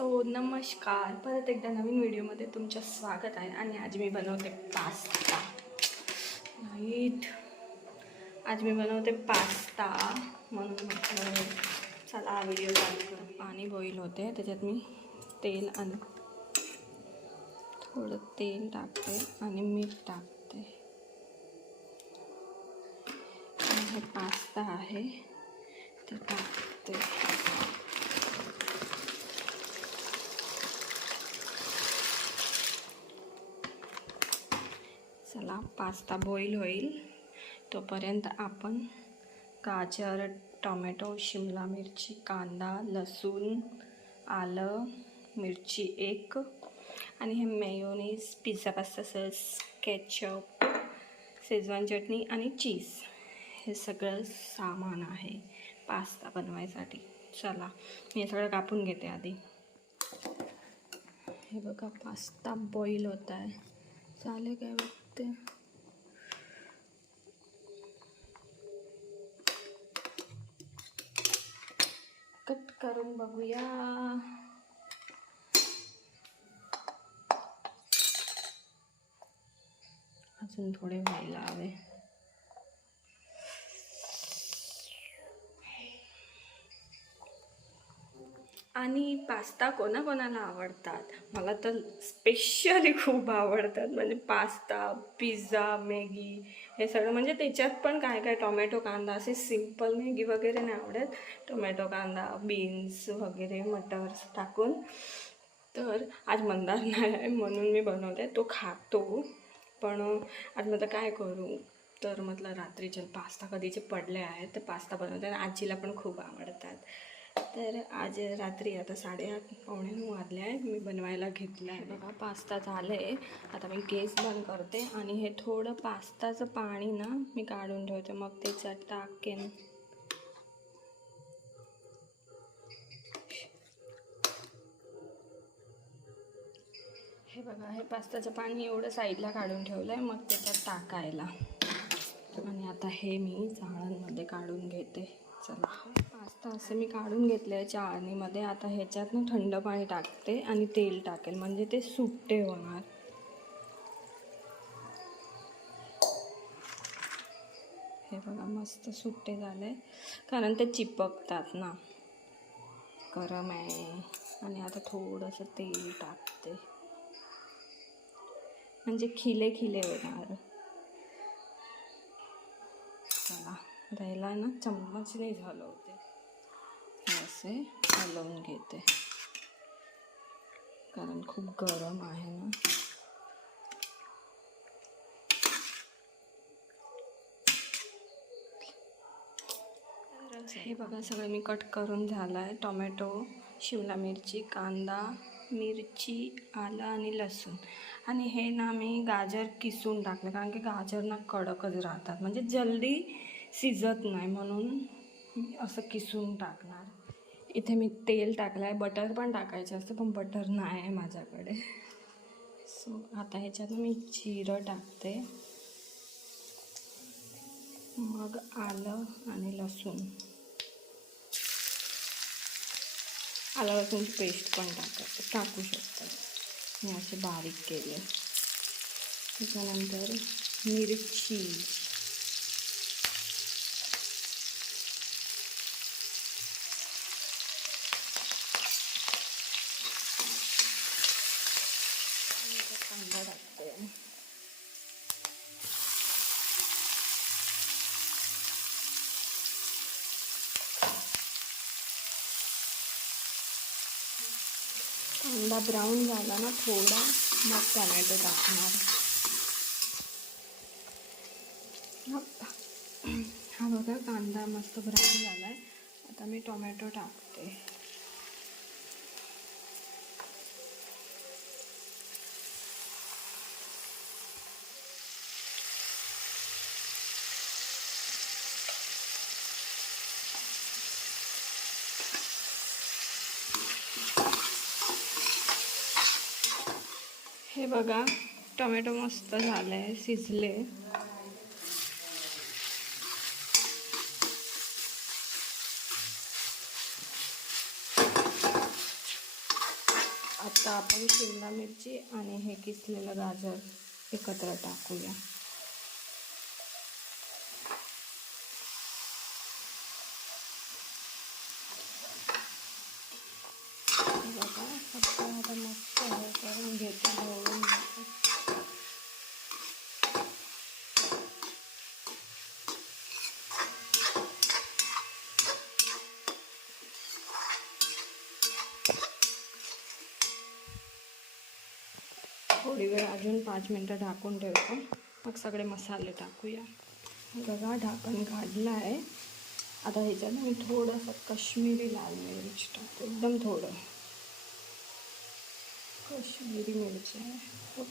So नमस्कार. परत एकदा नवीन व्हिडिओमध्ये तुमचं स्वागत आहे आणि आज मी बनवते पास्ता. राईट आज मी बनवते पास्ता. म्हणून म्हटलं चला हा व्हिडिओ चालू पाणी बॉईल होते त्याच्यात मी तेल आणि थोडं तेल टाकते आणि मीठ टाकते. हे पास्ता आहे ते टाकते चला पास्ता बॉईल होईल. तोपर्यंत आपण गाजर टोमॅटो शिमला मिरची कांदा लसूण आलं मिरची एक आणि हे mayonnaise pizza pasta sauce ketchup Schezwan चटणी आणि चीज हे सगळं सामान आहे पास्ता बनवायसाठी. चला मी हे सगळं कापून घेते आधी. हे बघा पास्ता बॉईल होत आहे. चालेल काय बघ ते कट करून बघूया अजून थोडे व्हायला हवे आणि पास्ता कोणाकोणाला आवडतात? मला तर स्पेशली खूप आवडतात. म्हणजे पास्ता पिझ्झा मॅगी हे सगळं. म्हणजे त्याच्यात पण काय काय? टोमॅटो कांदा. असे सिंपल मॅगी वगैरे नाही आवडत. टोमॅटो कांदा बीन्स वगैरे मटर्स टाकून. तर आज मंदार नाही आहे म्हणून मी बनवते. तो खातो. पण आज म्हटलं काय करू? तर म्हटलं रात्रीचे पास्ता कधीचे पडले आहेत तर पास्ता बनवते. आणि आजीला पण खूप आवडतात. तर आज रात्री आता साडेआठ पावणे नऊ वाजले आहे मी बनवायला घेतलं आहे बघा पास्ता झालं आहे आता मी गॅस बंद करते आणि हे थोडं पास्ताचं पाणी ना मी काढून ठेवते. मग त्याच्यात टाकेन. हे बघा हे पास्ताचं पाणी एवढं साईडला काढून ठेवलं आहे मग त्याच्यात टाकायला. आणि आता हे मी झाडांमध्ये काढून घेते. चला. पास्ता असं मी काढून घेतलं आहे चाळणीमध्ये. आता ह्याच्यात ना थंड पाणी टाकते आणि तेल टाकेल. म्हणजे ते सुट्टे होणार. हे बघा मस्त सुट्टे झाले. कारण ते चिपकतात ना. गरम आहे. आणि आता थोडंसं तेल टाकते. म्हणजे खिले खिले होणार. चला राहिला ना चम्मच नाही झालं होते. असे हलवून घेते. कारण खूप गरम आहे ना. हे बघा सगळं मी कट करून झालं आहे टोमॅटो शिमला मिरची कांदा मिरची आलं आणि लसूण. आणि हे ना मी गाजर किसून टाकलं. कारण की गाजर ना कडकच राहतात. म्हणजे जल्दी शिजत नाही म्हणून असं किसून टाकणार. इथे मी तेल टाकलं आहे बटर पण टाकायचं असतं पण बटर नाही आहे माझ्याकडे. सो आता ह्याच्यात मी जिरं टाकते. मग आलं आणि लसूण. आलं लसूणची पेस्ट पण टाकायचं टाकू शकतात मी असे बारीक केले त्याच्यानंतर मिरची कांदा टाकते कांदा ब्राऊन झाला ना थोडा मग टोमॅटो टाकणार. हा- हा बघा कांदा मस्त ब्राऊन झाला आहे आता मी टोमॅटो टाकते. बघा टोमॅटो मस्त झालं आहे शिजले आता आपण शिमला मिरची आणि हे किसलेलं गाजर एकत्र टाकूया हे बघा सगळं आता मस्त हे करून घेतो ढवळून घेतो थोडी वेळ अजून पाच मिनटं ढाकून ठेवतो. मग सगळे मसाले टाकूया. बघा ढाकण काढलं आहे. आता ह्याच्यात मी थोडंसं कश्मीरी लाल मिरच टाकतो. एकदम थोडं. कश्मीरी मिरची आहे.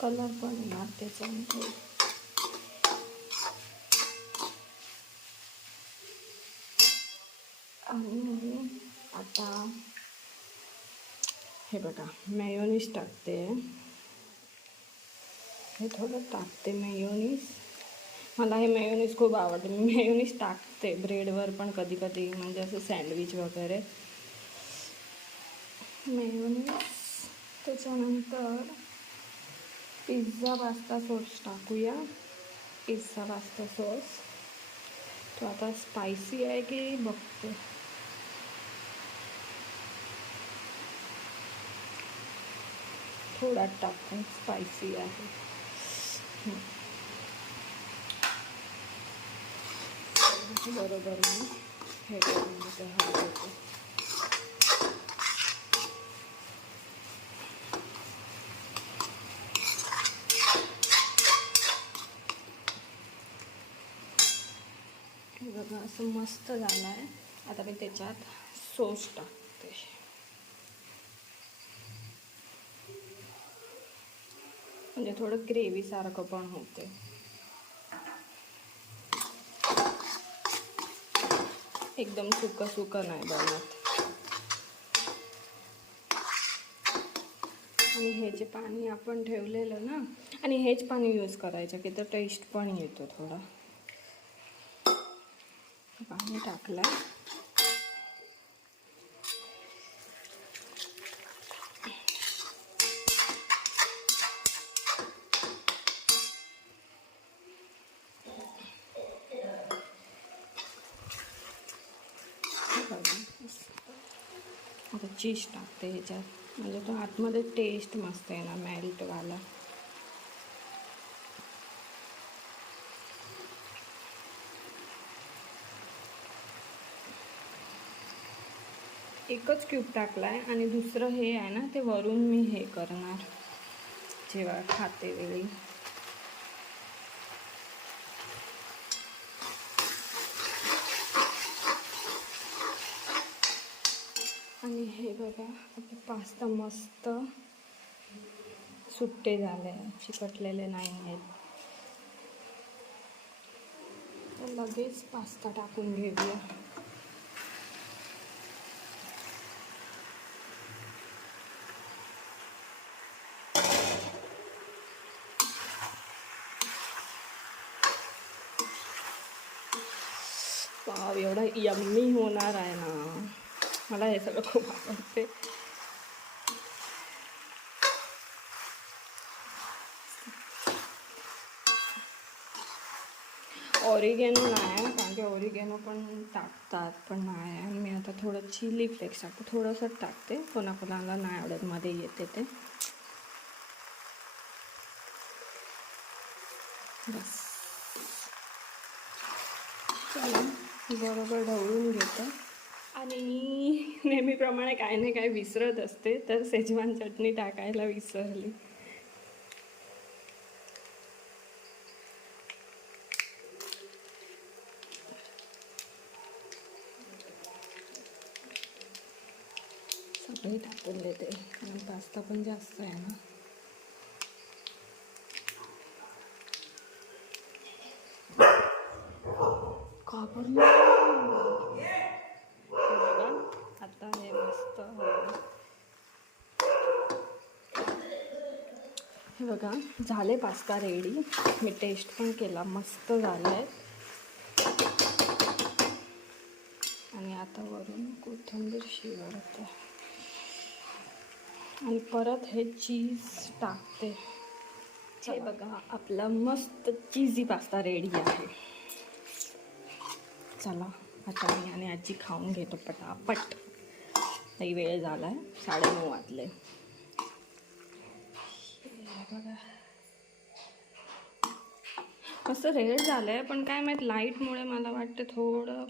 कलर पण येणार त्याचा आणि आणि आता हे बघा मेयोनीज टाकते. हे थोडं टाकते मेयोनीस मला हे मेयोनीज खूप आवडते. मी मेयोनीस टाकते ब्रेडवर पण कधी कधी म्हणजे असं सँडविच वगैरे. मेयोनीस त्याच्यानंतर पिझ्झा पास्ता सॉस टाकूया. पिझ्झा पास्ता सॉस तो आता स्पायसी आहे की बघते. थोडा टाकते स्पायसी आहे. बरोबर मी हे करून घेते हळदीचे हे बघा असं मस्त झालं आहे आता मी त्याच्यात सोस टाकते. म्हणजे थोडं ग्रेव्हीसारखं पण होते एकदम सुकं सुकं नाही बनत. आणि हे जे पाणी आपण ठेवलेलं ना आणि हेच पाणी यूज करायचं की तर टेस्ट पण येतो थोडा. पाणी टाकलं आता चीज टाकते ह्याच्यात. म्हणजे तो आतमध्ये टेस्ट मस्त आहे ना मेल्टवाला एकच क्यूब टाकला आहे आणि दुसरं हे आहे ना ते वरून मी हे करणार. जेव्हा खाते वेळी आणि हे बघा आपले पास्ता मस्त सुट्टे झाले चिकटलेले नाही आहेत. तर लगेच पास्ता टाकून घेऊया. पाव एवढा यम्मी होणार आहे ना. मला हे सगळं खूप आवडते. ऑरिगेनो नाही आहे कारण की ऑरिगेनो पण टाकतात पण नाही. आहे मी आता थोडं चिली फ्लेक्स टाकते. थोडंसं टाकते. कोणाकोणाला नाही आवडत मध्ये येते ते. बस. चला बरोबर ढवळून घेते. आणि मी नेहमीप्रमाणे काय नाही काय विसरत असते तर सेजवान चटणी टाकायला विसरली. सगळी टाकून देते. कारण पास्ता पण जास्त आहे ना. घाबरलो हे बघा आता हे मस्त हवं हे बघा झाले पास्ता रेडी मी टेस्ट पण केला मस्त झालं आहे आणि आता वरून कोथिंबीर शिवरते. आणि परत हे चीज टाकते. हे बघा आपला मस्त चीजी पास्ता रेडी आहे. चला आता मी आणि आजी खाऊन घेतो पटापट. काही वेळ झाला आहे साडेनऊ वाजले. बघा. कसं रेड झालं आहे पण काय माहीत लाईटमुळे मला वाटतं थोडं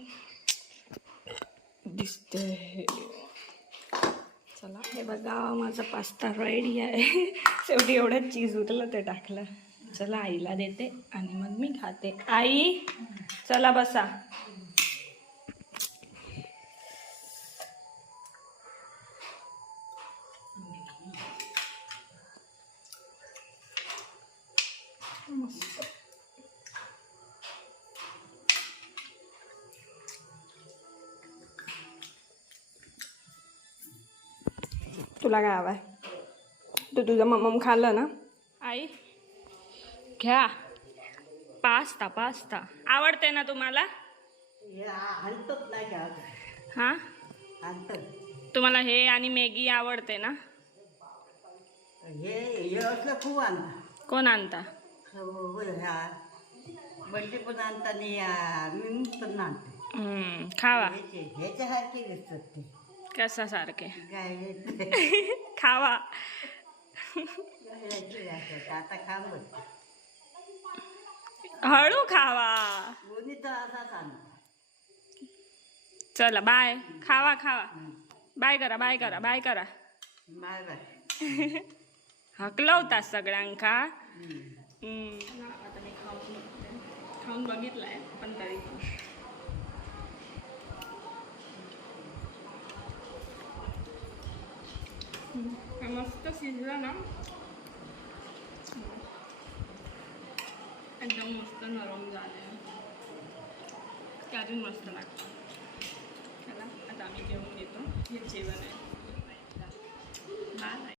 दिसते हे चला हे बघा माझा पास्ता रेडी आहे. शेवटी एवढं चीज उरलं ते टाकलं. चला आईला देते आणि मग मी खाते. आई चला बसा. तुला काय हवं आहे तू तुझं मम्मम खाल्लं ना? आई घ्या. Pasta pasta. आवडते ना तुम्हाला? आणतच नाही का? हां? तुम्हाला हे आणि मॅगी आवडते ना? हे हे असलं खूप आणतात. कोण आणता? हो, बड्डे पण आणि मी पण आणते हम्म, खावा. ह्याचे ह्याच्यासारखे दिसतात ते. कसा सारखे? खावा. आता हळू खावा. चला बाय खावा खावा. बाय करा बाय करा बाय करा. बाय बाय हकलवतात सगळ्यांका. खाऊन बघितलंय पण तरी मस्त शिजलं ना. एकदम मस्त नरम झाले ते अजून मस्त लागतं. चला आता आम्ही जेवून घेतो. हे जेवण आहे.